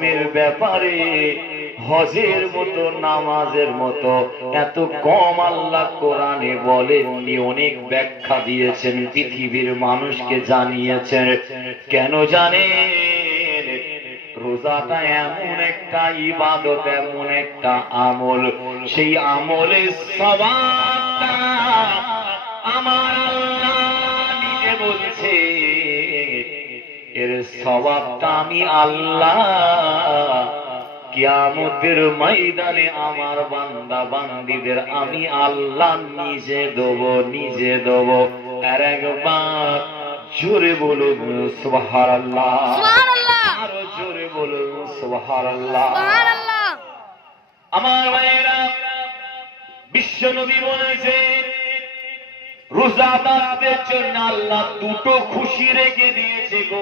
সওমের ব্যাপারে হজের মতো নামাজের মতো এত কম আল্লাহ কোরআনে বলেননি। অনেক ব্যাখ্যা দিয়েছেন, পৃথিবীর মানুষকে জানিয়েছেন। কেন জানেন? রোজাটা এমন একটা ইবাদত, এমন একটা আমল, সেই আমলের সওয়াবটা আমার আল্লাহ নিজে বলছে, এর সওয়াবটা আমি আল্লাহ কিয়ামতের ময়দানে আমার বান্দা বান্দীদের আমি আল্লাহ নিজে দেব, নিজে দেব। আর একবার জোরে বলুন সুবহানাল্লাহ, সুবহানাল্লাহ, আরো জোরে বলুন সুবহানাল্লাহ। সুবহানাল্লাহ। আমার ভাইয়েরা, বিশ্ব নবী বলেছেন রোজাদারদের জন্য আল্লাহ দুটো খুশি রেখে দিয়েছে গো।